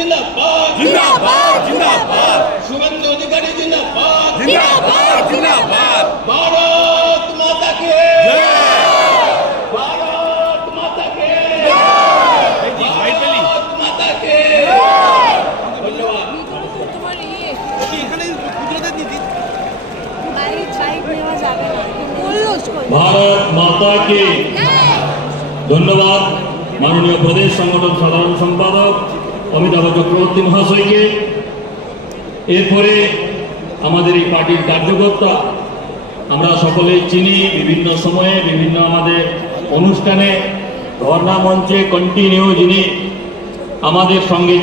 जिंदाबाद जिंदाबाद जिंदाबाद शुभेंदु अधिकारी जिंदाबाद जिंदाबाद जिंदाबाद भारत माता की जय भारत माता की भारत माता की धन्यवाद। भारत माता की धन्यवाद। माननीय प्रदेश संगठन साधारण सम्पादक अमिताभ चक्रवर्ती महाशय के एरपरे आमादेर এই পার্টির কার্যকর্তা আমরা সকলেই চিনি বিভিন্ন সময়ে বিভিন্ন আমাদের অনুষ্ঠানে ধর্ণা মঞ্চে কন্টিনিউ যিনি আমাদের সঙ্গে